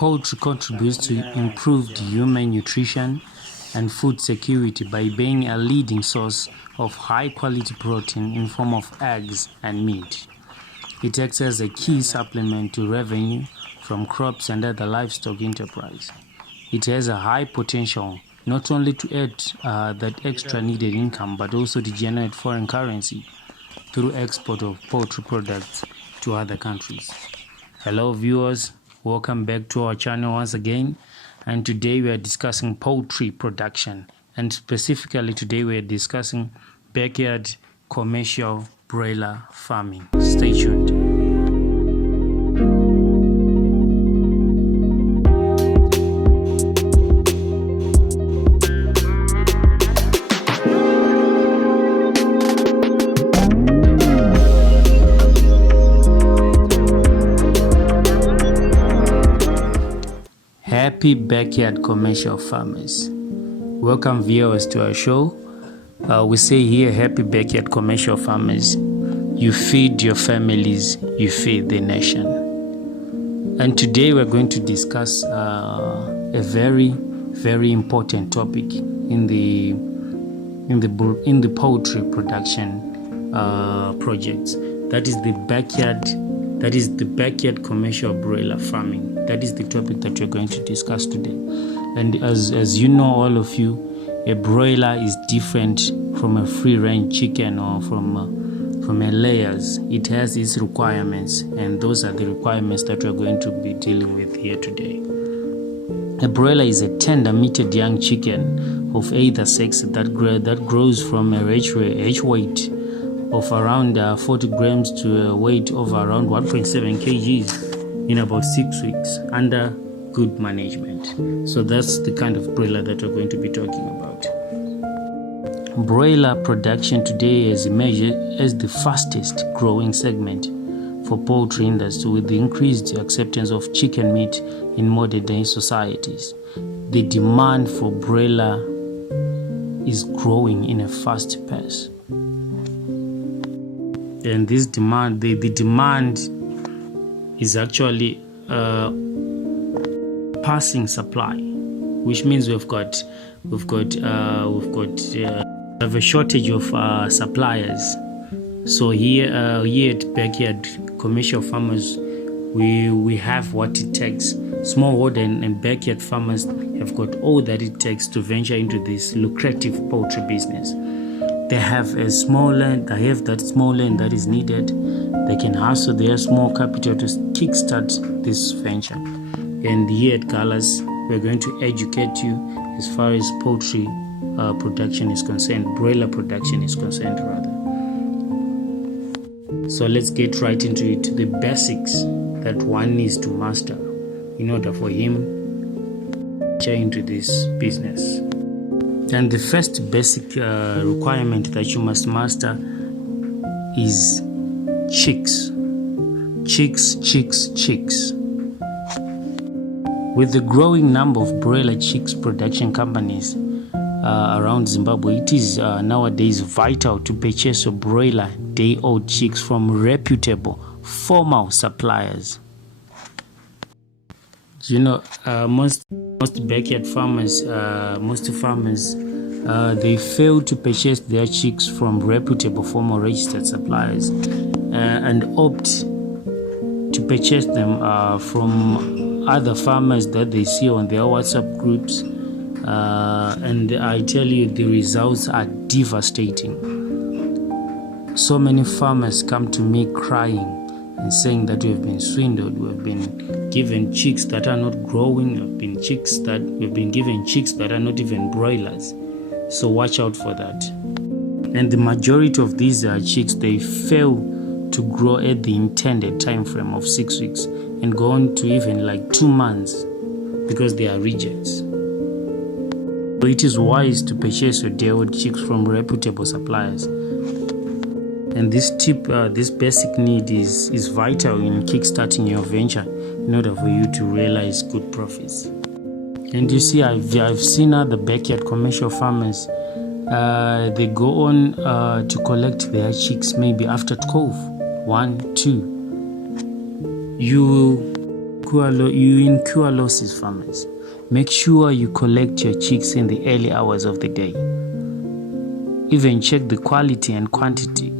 Poultry contributes to improved human nutrition and food security by being a leading source of high-quality protein in form of eggs and meat. It acts as a key supplement to revenue from crops and other livestock enterprise. It has a high potential not only to add that extra needed income, but also to generate foreign currency through export of poultry products to other countries. Hello viewers, welcome back to our channel once again, and today we are discussing poultry production, and specifically today we are discussing backyard commercial broiler farming. Stay tuned. Happy backyard commercial farmers. Welcome viewers to our show. We say here, happy backyard commercial farmers. You feed your families, you feed the nation. And today we're going to discuss a very, very important topic in the poultry production projects. That is the backyard commercial broiler farming. That is the topic that we're going to discuss today. And as you know, all of you, a broiler is different from a free-range chicken or from a layers. It has its requirements, and those are the requirements that we're going to be dealing with here today. A broiler is a tender-meated young chicken of either sex that grows from a H weight of around 40 grams to a weight of around 1.7 kgs in about 6 weeks under good management. So that's the kind of broiler that we're going to be talking about. Broiler production today is measured as the fastest growing segment for poultry industry, with the increased acceptance of chicken meat in modern day societies. The demand for broiler is growing in a fast pace. And this demand, the demand is actually passing supply, which means we have a shortage of suppliers. So here at backyard commercial farmers, we have what it takes. Smallholder and backyard farmers have got all that it takes to venture into this lucrative poultry business. They have a small land, they have that small land that is needed. They can hustle their small capital to kickstart this venture. And here at Galas, we're going to educate you as far as poultry production is concerned, broiler production is concerned rather. So let's get right into it, the basics that one needs to master in order for him to enter into this business. And the first basic requirement that you must master is chicks. Chicks. With the growing number of broiler chicks production companies around Zimbabwe, it is nowadays vital to purchase a broiler day-old chicks from reputable formal suppliers. You know, most backyard farmers, they fail to purchase their chicks from reputable formal registered suppliers and opt to purchase them from other farmers that they see on their WhatsApp groups. And I tell you, the results are devastating. So many farmers come to me crying and saying that we have been swindled, we have been given chicks that are not growing, we've been given chicks that are not even broilers. So watch out for that. And the majority of these chicks, they fail to grow at the intended time frame of 6 weeks and go on to even like 2 months because they are rejects. So it is wise to purchase your day-old chicks from reputable suppliers. And this tip, this basic need is vital in kickstarting your venture in order for you to realize good profits. And you see, I've seen other backyard commercial farmers, they go on to collect their chicks maybe after 12, 1, 2. You incur losses, farmers. Make sure you collect your chicks in the early hours of the day. Even check the quality and quantity.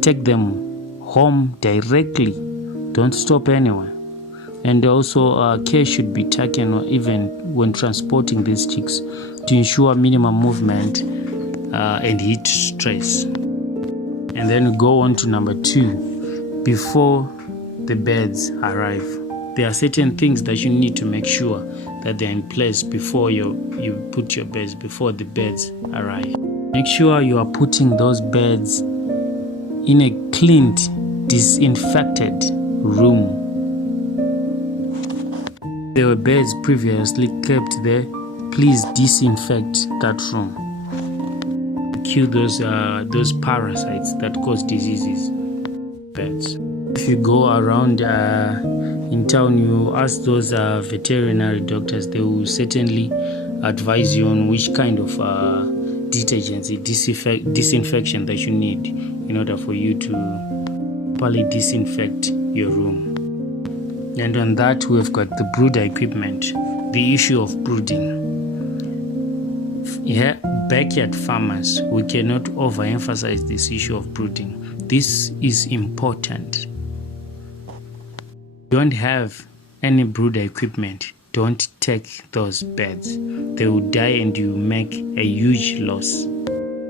Take them home directly. Don't stop anywhere. And also care should be taken even when transporting these chicks to ensure minimum movement and heat stress. And then we go on to number 2. Before the birds arrive, there are certain things that you need to make sure that they're in place before you put your birds, before the birds arrive. Make sure you are putting those birds in a cleaned, disinfected room. There were birds previously kept there. Please disinfect that room. Kill those parasites that cause diseases. Birds. If you go around in town, you ask those veterinary doctors. They will certainly advise you on which kind of detergents, disinfection that you need in order for you to properly disinfect your room. And on that, we've got the brooder equipment, the issue of brooding. Here, backyard farmers, we cannot overemphasize this issue of brooding. This is important. Don't have any brooder equipment. Don't take those birds. They will die and you make a huge loss.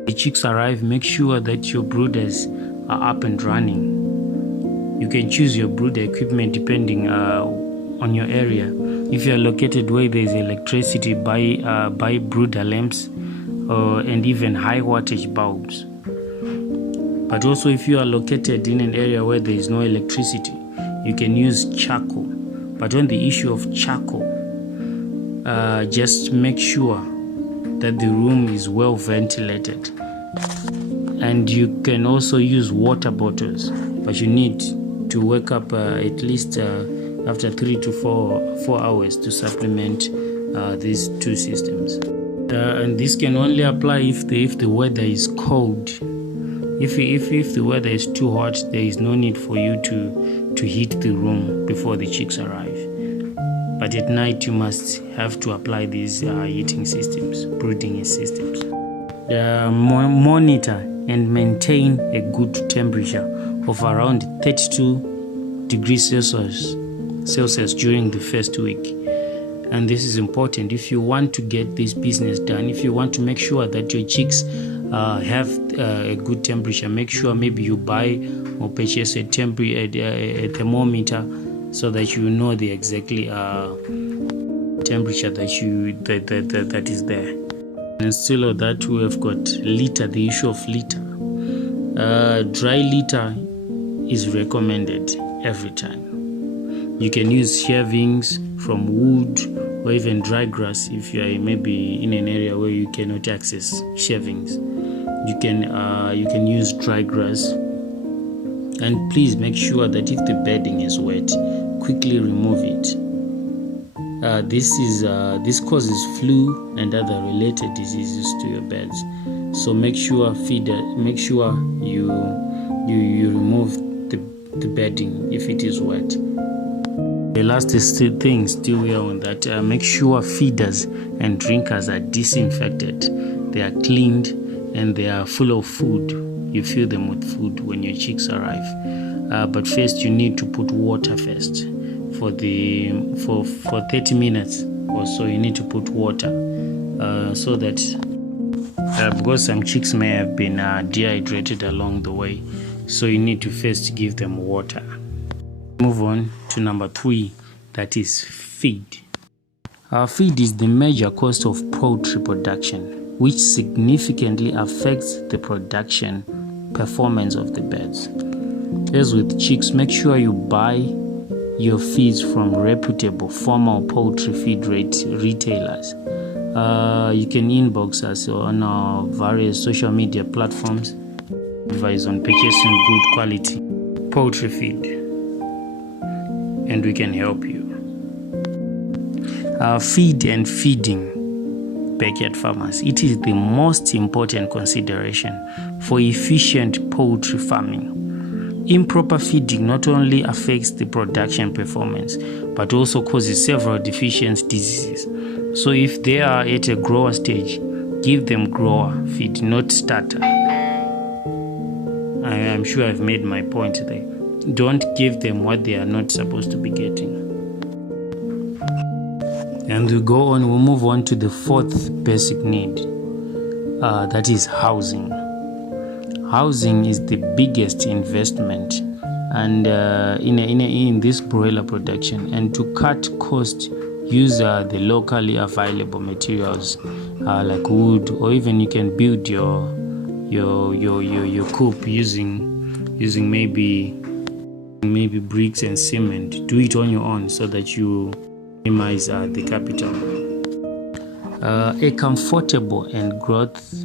The chicks arrive, make sure that your brooders are up and running. You can choose your brooder equipment depending on your area. If you are located where there is electricity, buy brooder lamps and even high wattage bulbs. But also if you are located in an area where there is no electricity, you can use charcoal. But on the issue of charcoal, just make sure that the room is well ventilated. And you can also use water bottles, but you need to wake up at least after 3 to 4 hours to supplement these two systems. And this can only apply if the weather is cold. If the weather is too hot, there is no need for you to heat the room before the chicks arrive. But at night you must have to apply these heating systems, brooding systems. Monitor and maintain a good temperature of around 32 degrees Celsius during the first week. And this is important if you want to get this business done. If you want to make sure that your chicks have a good temperature, make sure maybe you buy or purchase a thermometer so that you know the exactly temperature that is there. And still of that, we have got litter, the issue of litter. Dry litter is recommended every time. You can use shavings from wood or even dry grass if you are maybe in an area where you cannot access shavings. You can use dry grass. And please make sure that if the bedding is wet, quickly remove it. This causes flu and other related diseases to your beds. So make sure you remove the bedding if it is wet. The last thing still here on that, make sure feeders and drinkers are disinfected. They are cleaned and they are full of food. You fill them with food when your chicks arrive. But first you need to put water first. For 30 minutes or so you need to put water so that because some chicks may have been dehydrated along the way, so you need to first give them water. Move on to number 3, that is feed. Feed is the major cost of poultry production, which significantly affects the production performance of the birds. As with chicks, make sure you buy your feeds from reputable formal poultry feed retailers. You can inbox us on our various social media platforms, advise on purchasing good quality poultry feed, and we can help you. Feed and feeding backyard farmers. It is the most important consideration for efficient poultry farming. Improper feeding not only affects the production performance, but also causes several deficiency diseases. So if they are at a grower stage, give them grower feed, not starter. I'm sure I've made my point there. Don't give them what they are not supposed to be getting. And we'll move on to the fourth basic need, that is housing. Housing is the biggest investment and in this broiler production, and to cut cost, use the locally available materials like wood, or even you can build your coop using maybe bricks and cement. Do it on your own so that you minimize the capital. A comfortable and growth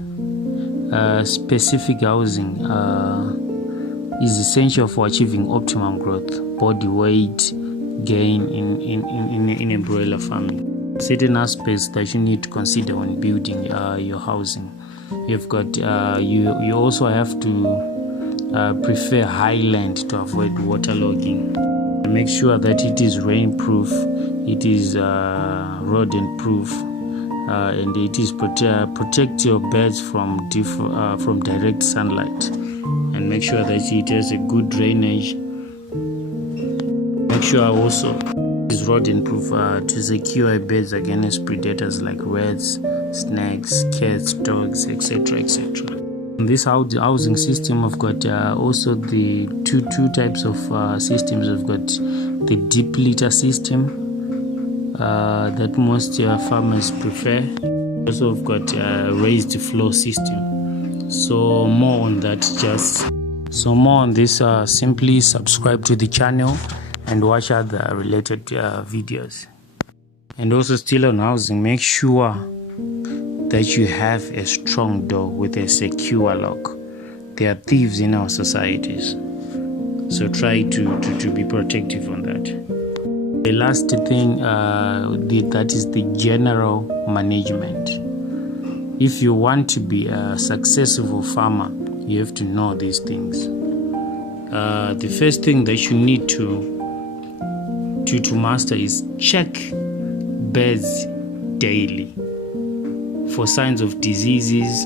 specific housing is essential for achieving optimum growth, body weight gain in a broiler farming. Certain aspects that you need to consider when building your housing. You've got you also have to prefer highland to avoid waterlogging. Make sure that it is rainproof, it is rodent proof, and it is protect your beds from direct sunlight, and make sure that it has a good drainage. Make sure also it is rodent proof to secure beds against predators like rats, snakes, cats, dogs, etc. In this housing system, I've got also the two types of systems. I've got the deep litter system that most farmers prefer. Also, I've got raised floor system. So more on this, simply subscribe to the channel and watch other related videos. And also, still on housing, make sure that you have a strong door with a secure lock. There are thieves in our societies, so try to be protective on that. The last thing that is the general management. If you want to be a successful farmer, you have to know these things. The first thing that you need to master is check beds daily for signs of diseases.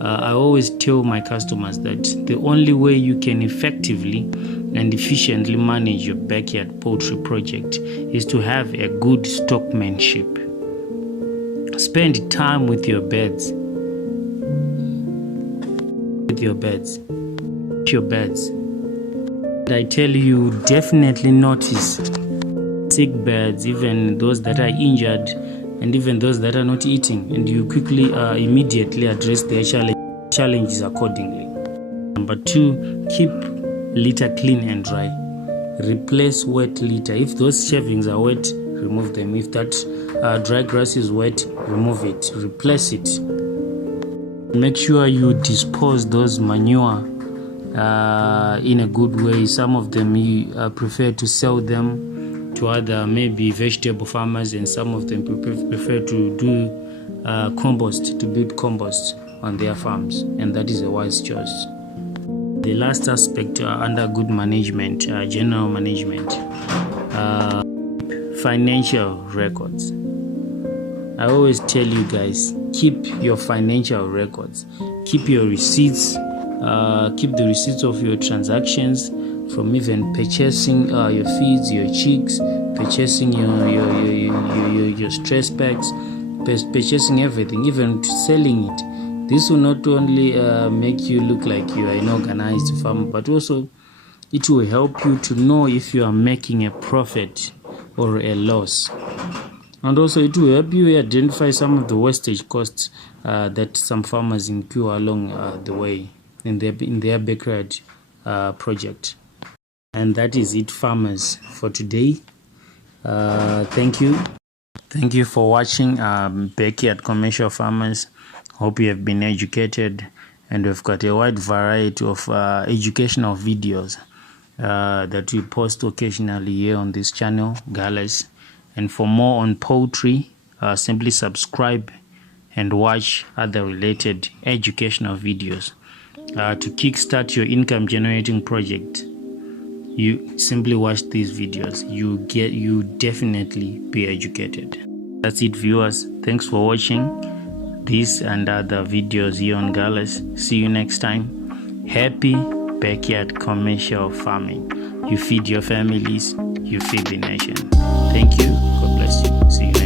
I always tell my customers that the only way you can effectively and efficiently manage your backyard poultry project is to have a good stockmanship. Spend time with your beds. And I tell you, definitely notice sick birds, even those that are injured, and even those that are not eating, and you quickly immediately address their challenges accordingly. Number 2, keep litter clean and dry. Replace wet litter. If those shavings are wet, remove them. If that dry grass is wet, remove it, replace it. Make sure you dispose those manure in a good way. Some of them you prefer to sell them to other maybe vegetable farmers, and some of them prefer to do compost, to build compost on their farms, and that is a wise choice. The last aspect under good management, general management, financial records. I always tell you guys, keep your financial records, keep your receipts, keep the receipts of your transactions, from even purchasing your feeds, your chicks, purchasing your stress packs, purchasing everything, even selling it. This will not only make you look like you are an organized farmer, but also it will help you to know if you are making a profit or a loss. And also it will help you identify some of the wastage costs that some farmers incur along the way in their backyard project. And that is it, farmers, for today. Thank you for watching Backyard Commercial Farmers. Hope you have been educated, and we've got a wide variety of educational videos that we post occasionally here on this channel, guys. And for more on poultry, simply subscribe and watch other related educational videos to kickstart your income generating project. You simply watch these videos, you definitely be educated. That's it, viewers. Thanks for watching this and other videos here on Gallus. See you next time. Happy backyard commercial farming. You feed your families, you feed the nation. Thank you. God bless you. See you next time.